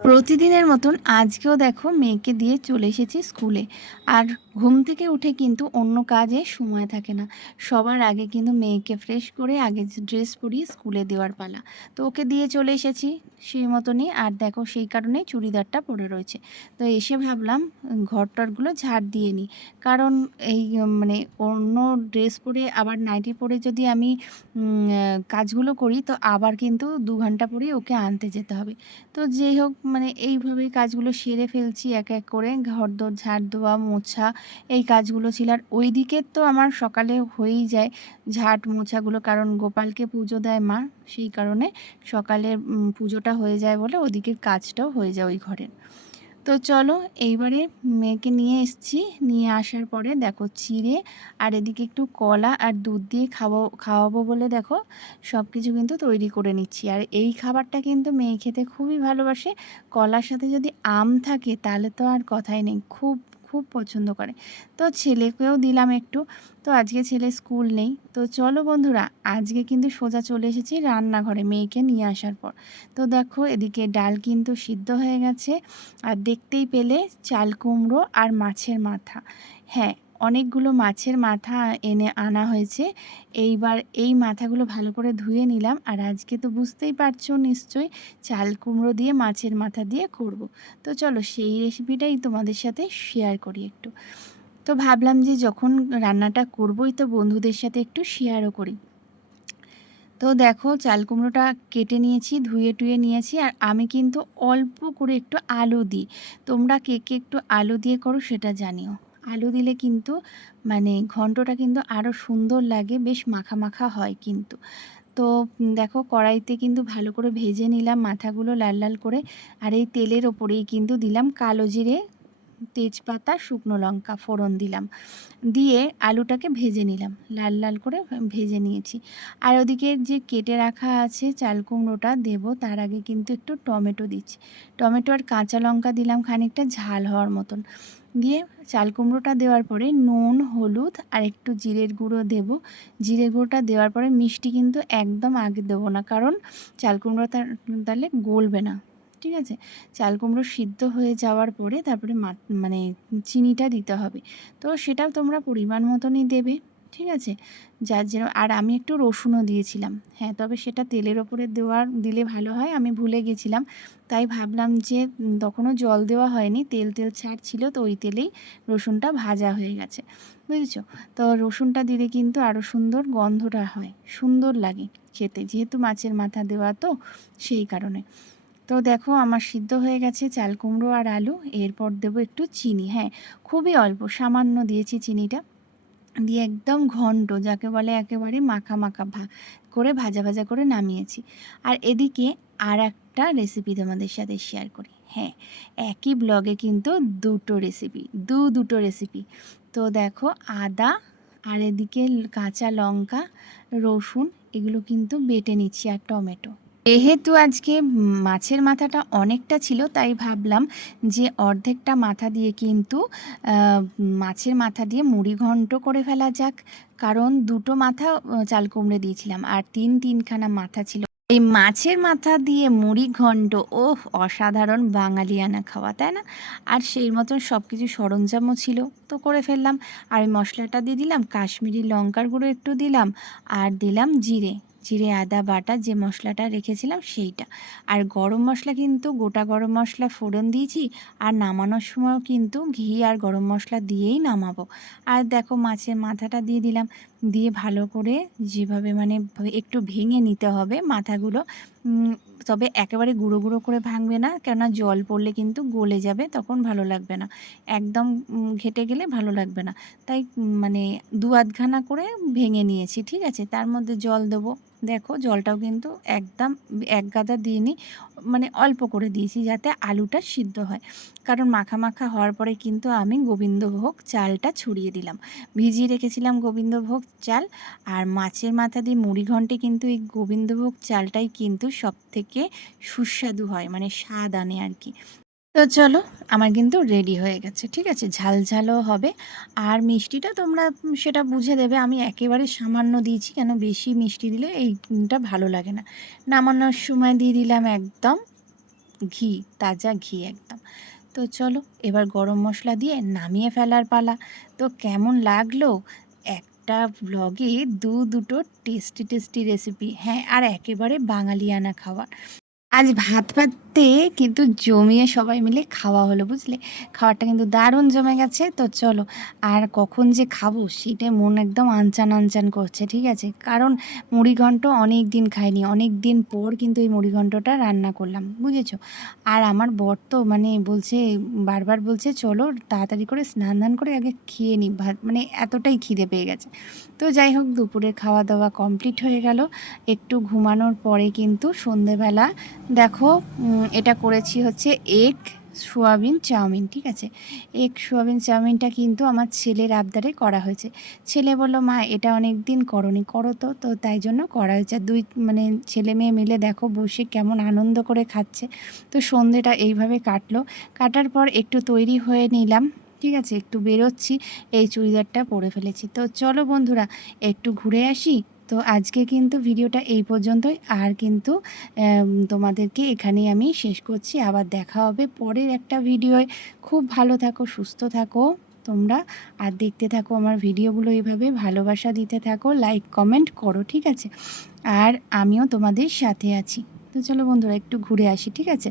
প্রতিদিনের মতন আজকেও দেখো মেয়েকে দিয়ে চলে এসেছি স্কুলে। আর ঘুম থেকে উঠে কিন্তু অন্য কাজে সময় থাকে না। সবার আগে কিন্তু মেয়েকে ফ্রেশ করে আগে ড্রেস পরিয়ে স্কুলে দেওয়ার পালা। তো ওকে দিয়ে চলে এসেছি সেই মতনই। আর দেখো সেই কারণেই চুড়িদারটা পরে রয়েছে। তো এসে ভাবলাম ঘরটরগুলো ঝাড় দিয়ে নিই। কারণ এই মানে অন্য ড্রেস পরে আবার নাইটি পরে যদি আমি কাজগুলো করি তো আবার কিন্তু 2 ঘন্টা পরেই ওকে আনতে যেতে হবে। তো যেই হোক মানে এইভাবেই কাজগুলো সেরে ফেলছি এক এক করে। ঘরদোর ঝাড় দেওয়া, মোছা এই কাজগুলো ছিল। আর ওই দিকের তো আমার সকালে হয়েই যায় ঝাঁট মোছাগুলো, কারণ গোপালকে পুজো দেয় মা, সেই কারণে সকালে পুজোটা হয়ে যায় বলে ওদিকের কাজটাও হয়ে যায় ওই ঘরের। তো চলো এইবারে মেয়েকে নিয়ে এসেছি। নিয়ে আসার পরে দেখো চিড়ে আর এদিকে একটু কলা আর দুধ দিয়ে খাওয়াবো বলে দেখো সব কিছু কিন্তু তৈরি করে নিচ্ছি। আর এই খাবারটা কিন্তু মেয়ে খেতে খুবই ভালোবাসে। কলার সাথে যদি আম থাকে তাহলে তো আর কথাই নেই, খুব খুব পছন্দ করে। তো ছেলেকেও দিলাম একটু। তো আজকে ছেলে স্কুল নেই। তো চলো বন্ধুরা, আজকে কিন্তু সোজা চলে এসেছি রান্নাঘরে মেয়েকে নিয়ে আসার পর। তো দেখো এদিকে ডাল কিন্তু সিদ্ধ হয়ে গেছে। আর দেখতেই পেলে চাল কুমড়ো আর মাছের মাথা। হ্যাঁ, অনেকগুলো মাছের মাথা এনে আনা হয়েছে। এইবার এই মাথাগুলো ভালো করে ধুয়ে নিলাম। আর আজকে তো বুঝতেই পারছো নিশ্চয়ই, চাল কুমড়ো দিয়ে মাছের মাথা দিয়ে করব। তো চলো সেই রেসিপিটাই তোমাদের সাথে শেয়ার করি একটু। তো ভাবলাম যে যখন রান্নাটা করবই তো বন্ধুদের সাথে একটু শেয়ারও করি। তো দেখো চাল কুমড়োটা কেটে নিয়েছি, ধুয়ে টুয়ে নিয়েছি। আর আমি কিন্তু অল্প করে একটু আলু দিই। তোমরা কে কে একটু আলু দিয়ে করো সেটা জানিও। আলু দিলে কিন্তু মানে ঘন্টটা কিন্তু আরও সুন্দর লাগে, বেশ মাখা মাখা হয় কিন্তু। তো দেখো কড়াইতে কিন্তু ভালো করে ভেজে নিলাম মাথাগুলো লাল লাল করে। আর এই তেলের ওপরেই কিন্তু দিলাম কালো জিরে, তেজপাতা, শুকনো লঙ্কা ফোড়ন দিলাম। দিয়ে আলুটাকে ভেজে নিলাম, লাল লাল করে ভেজে নিয়েছি। আর ওদিকে যে কেটে রাখা আছে চাল কুমড়োটা দেবো তার আগে কিন্তু একটু টমেটো দিচ্ছি। টমেটো আর কাঁচা লঙ্কা দিলাম খানিকটা ঝাল হওয়ার মতন। দিয়ে চাল কুমড়োটা দেওয়ার পরে নুন, হলুদ আর একটু জিরের গুঁড়ো দেবো। জিরে গুঁড়োটা দেওয়ার পরে মিষ্টি কিন্তু একদম আগে দেবো না, কারণ চাল কুমড়ো তাহলে গলবে না। ঠিক আছে, চাল কুমড়ো সিদ্ধ হয়ে যাওয়ার পরে তারপরে মানে চিনিটা দিতে হবে। তো সেটাও তোমরা পরিমাণ মতনই দেবে। ঠিক আছে, যার যেন। আর আমি একটু রসুনও দিয়েছিলাম। হ্যাঁ, তবে সেটা তেলের ওপরে দিলে ভালো হয়, আমি ভুলে গেছিলাম। তাই ভাবলাম যে তখনও জল দেওয়া হয়নি, তেল তেল ছাড়ছিল, তো ওই তেলেই রসুনটা ভাজা হয়ে গেছে, বুঝেছো? তো রসুনটা দিলে কিন্তু আরও সুন্দর গন্ধটা হয়, সুন্দর লাগে খেতে, যেহেতু মাছের মাথা দেওয়া তো সেই কারণে। তো দেখো আমার সিদ্ধ হয়ে গেছে চাল কুমড়ো আর আলু। এরপর দেবো একটু চিনি। হ্যাঁ, খুবই অল্প, সামান্য দিয়েছি চিনিটা। দিয়ে একদম ঘন্ট যাকে বলে একেবারে মাখা মাখা করে ভাজা ভাজা করে নামিয়েছি। আর এদিকে আর একটা রেসিপি তোমাদের সাথে শেয়ার করি। হ্যাঁ, একই ব্লগে কিন্তু দুটো রেসিপি। তো দেখো আদা আর এদিকে কাঁচা লঙ্কা, রসুন, এগুলো কিন্তু বেটে নিচ্ছি আর টমেটো। যেহেতু আজকে মাছের মাথাটা অনেকটা ছিল তাই ভাবলাম যে অর্ধেকটা মাথা দিয়ে কিন্তু মাছের মাথা দিয়ে মুড়ি ঘন্ট করে ফেলা যাক। কারণ দুটো মাথা চাল কুমড়ে দিয়েছিলাম আর তিনখানা মাথা ছিল। এই মাছের মাথা দিয়ে মুড়ি ঘন্ট, ওহ অসাধারণ বাঙালিয়ানা খাওয়া, তাই না? আর সেই মতন সব কিছু সরঞ্জামও ছিল, তো করে ফেললাম। আর ওই মশলাটা দিয়ে দিলাম, কাশ্মীরি লঙ্কার গুঁড়ো একটু দিলাম, আর দিলাম জিরে, আদা বাটা যে মশলাটা রেখেছিলাম সেইটা। আর গরম মশলা কিন্তু গোটা গরম মশলা ফোড়ন দিয়েছি। আর নামানোর সময়ও কিন্তু ঘি আর গরম মশলা দিয়েই নামাবো। আর দেখো মাছের মাথাটা দিয়ে দিলাম। দিয়ে ভালো করে যেভাবে মানে একটু ভেঙে নিতে হবে মাথাগুলো। তবে একেবারে গুঁড়ো গুঁড়ো করে ভাঙবে না, কেননা জল পড়লে কিন্তু গলে যাবে, তখন ভালো লাগবে না। একদম ঘেটে গেলে ভালো লাগবে না। তাই মানে দু আধখানা করে ভেঙে নিয়েছি। ঠিক আছে, তার মধ্যে জল দেবো। দেখো জলটাও কিন্তু একদম এক গাদা দিইনি, মানে অল্প করে দিয়েছি যাতে আলুটা সিদ্ধ হয়। কারণ মাখা মাখা হওয়ার পরে কিন্তু আমি গোবিন্দভোগ চালটা ছড়িয়ে দিলাম। ভিজিয়ে রেখেছিলাম গোবিন্দভোগ চাল। আর মাছের মাথা দিয়ে মুড়ি ঘন্টে কিন্তু এই গোবিন্দভোগ চালটাই কিন্তু সবথেকে সুস্বাদু হয়, মানে স্বাদ আনে আর কি। তো চলো, আমার কিন্তু রেডি হয়ে গেছে। ঠিক আছে, ঝাল ঝালও হবে। আর মিষ্টিটা তোমরা সেটা বুঝে দেবে। আমি একেবারে সামান্য দিয়েছি, কেন বেশি মিষ্টি দিলে এইটা ভালো লাগে না। নামানোর সময় দিয়ে দিলাম একদম ঘি, তাজা ঘি একদম। তো চলো এবার গরম মশলা দিয়ে নামিয়ে ফেলার পালা। তো কেমন লাগলো একটা ব্লগে দুটো টেস্টি টেস্টি রেসিপি, হ্যাঁ, আর একেবারে বাঙালিয়ানা খাবার। আজ ভাত পাতে কিন্তু জমিয়ে সবাই মিলে খাওয়া হলো, বুঝলে? খাবারটা কিন্তু দারুণ জমে গেছে। তো চলো, আর কখন যে খাবো সেটাই মন একদম আনচান আনচান করছে, ঠিক আছে? কারণ মুড়িঘণ্ট অনেক দিন খাইনি, অনেক দিন পর কিন্তু এই মুড়িঘণ্টটা রান্না করলাম, বুঝেছো? আর আমার বর তো মানে বলছে, বারবার বলছে চলো তাড়াতাড়ি করে স্নান দান করে আগে খেয়ে নিই ভাত, মানে এতটাই খিদে পেয়ে গেছে। তো যাই হোক, দুপুরের খাওয়া দাওয়া কমপ্লিট হয়ে গেল। একটু ঘুমানোর পরে কিন্তু সন্ধেবেলা দেখো, এটা করেছি হচ্ছে এগ সোয়াবিন চাউমিন, ঠিক আছে? এগ সোয়াবিন চাউমিনটা কিন্তু আমার ছেলের আবদারে করা হয়েছে। ছেলে বলল, মা এটা অনেক দিন করনি, করো তো। তো তাই জন্য করা হয়েছে। দুই মানে ছেলে মেয়ে মিলে দেখো বসে কেমন আনন্দ করে খাচ্ছে। তো সন্ধেটা এইভাবে কাটলো। কাটার পর একটু তৈরি হয়ে নিলাম, ঠিক আছে? একটু বেরোচ্ছি, এই চুড়িদারটা পরে ফেলেছি। তো চলো বন্ধুরা, একটু ঘুরে আসি। তো আজকে কিন্তু ভিডিওটা এই পর্যন্তই, আর কিন্তু তোমাদেরকে এখানেই আমি শেষ করছি। আবার দেখা হবে পরের একটা ভিডিওয়। খুব ভালো থাকো, সুস্থ থাকো তোমরা, আর দেখতে থাকো আমার ভিডিওগুলো। এইভাবে ভালোবাসা দিতে থাকো, লাইক কমেন্ট করো, ঠিক আছে? আর আমিও তোমাদের সাথে আছি। তো চলো বন্ধুরা, একটু ঘুরে আসি, ঠিক আছে?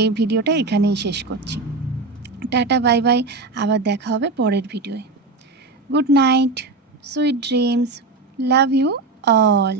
এই ভিডিওটা এখানেই শেষ করছি। Tata, bye bye. আবার দেখা হবে পরের ভিডিওয়। Good night, sweet dreams, love you all.